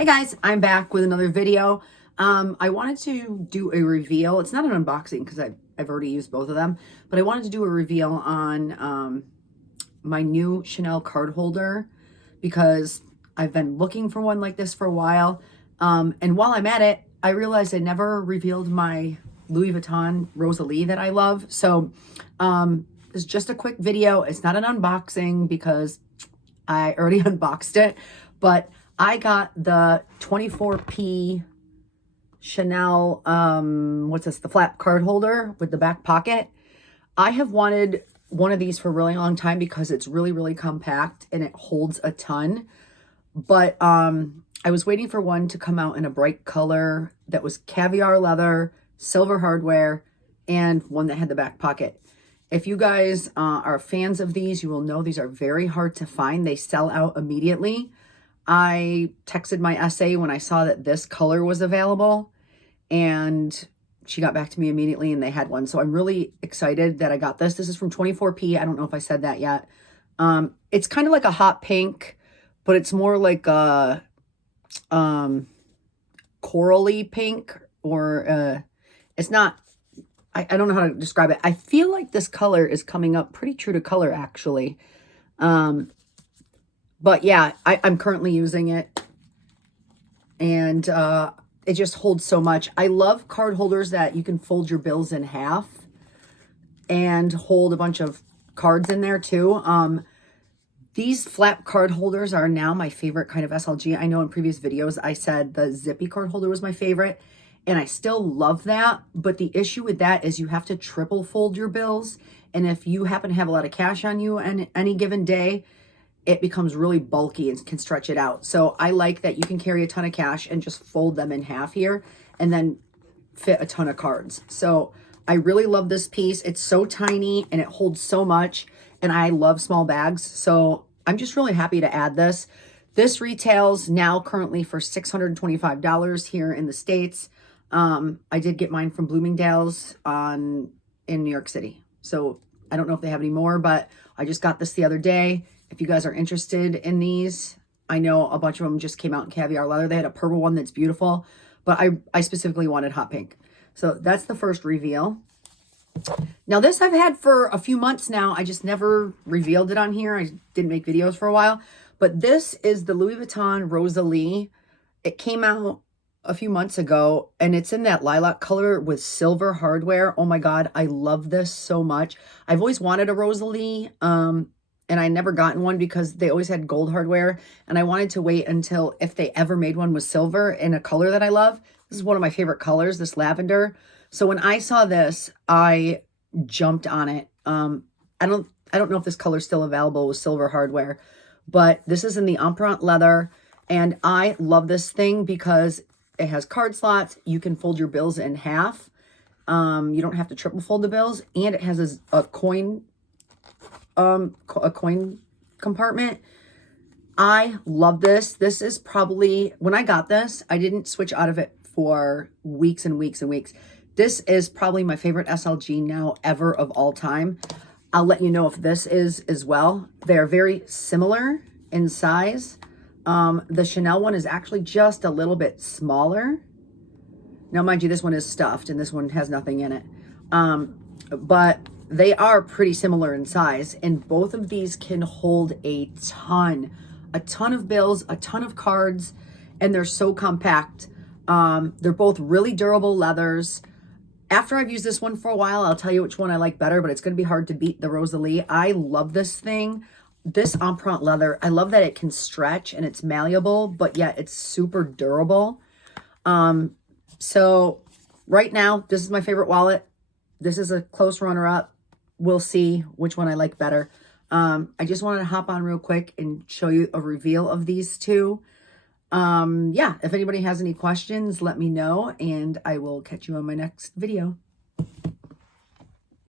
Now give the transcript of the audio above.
Hey guys, I'm back with another video. I wanted to do a reveal. It's not an unboxing because I've already used both of them, but I wanted to do a reveal on my new Chanel card holder because I've been looking for one like this for a while. And while I'm at it, I realized I never revealed my Louis Vuitton Rosalie that I love. So it's just a quick video. It's not an unboxing because I already unboxed it, but I got the 24p Chanel, what's this? The flap card holder with the back pocket. I have wanted one of these for a really long time because it's really, really compact and it holds a ton. But I was waiting for one to come out in a bright color that was caviar leather, silver hardware, and one that had the back pocket. If you guys are fans of these, you will know these are very hard to find. They sell out immediately. I texted my SA when I saw that this color was available, and she got back to me immediately and they had one. So I'm really excited that I got this. This is from 24p. I don't know if I said that yet. It's kind of like a hot pink, but it's more like a corally pink, or it's not, I don't know how to describe it. I feel like this color is coming up pretty true to color, actually. But yeah, I'm currently using it, and it just holds so much. I love card holders that you can fold your bills in half and hold a bunch of cards in there too. These flap card holders are now my favorite kind of SLG. I know in previous videos I said the zippy card holder was my favorite, and I still love that. But the issue with that is you have to triple fold your bills. And if you happen to have a lot of cash on you on any given day, it becomes really bulky and can stretch it out. So I like that you can carry a ton of cash and just fold them in half here and then fit a ton of cards. So I really love this piece. It's so tiny and it holds so much, and I love small bags. So I'm just really happy to add this. This retails now currently for $625 here in the States. I did get mine from Bloomingdale's in New York City. So I don't know if they have any more, but I just got this the other day. If you guys are interested in these, I know a bunch of them just came out in caviar leather. They had a purple one that's beautiful, but I specifically wanted hot pink. So that's the first reveal. Now this I've had for a few months now. I just never revealed it on here. I didn't make videos for a while, but this is the Louis Vuitton Rosalie. It came out a few months ago, and it's in that lilac color with silver hardware. Oh my God, I love this so much. I've always wanted a Rosalie, and I never gotten one because they always had gold hardware, and I wanted to wait until if they ever made one with silver in a color that I love. This is one of my favorite colors, this lavender. So when I saw this, I jumped on it. I don't know if this color is still available with silver hardware, but this is in the empreinte leather, and I love this thing because it has card slots. You can fold your bills in half. You don't have to triple fold the bills, and it has a coin compartment. I love this. This is probably, when I got this, I didn't switch out of it for weeks and weeks and weeks. This is probably my favorite SLG now ever of all time. I'll let you know if this is as well. They're very similar in size. The Chanel one is actually just a little bit smaller. Now, mind you, this one is stuffed and this one has nothing in it. But they are pretty similar in size, and both of these can hold a ton of bills, a ton of cards, and they're so compact. They're both really durable leathers. After I've used this one for a while, I'll tell you which one I like better, but it's going to be hard to beat the Rosalie. I love this thing. This empreinte leather, I love that it can stretch and it's malleable, but yet it's super durable. So right now, this is my favorite wallet. This is a close runner-up. We'll see which one I like better. I just wanted to hop on real quick and show you a reveal of these two. Yeah, if anybody has any questions, let me know, and I will catch you on my next video.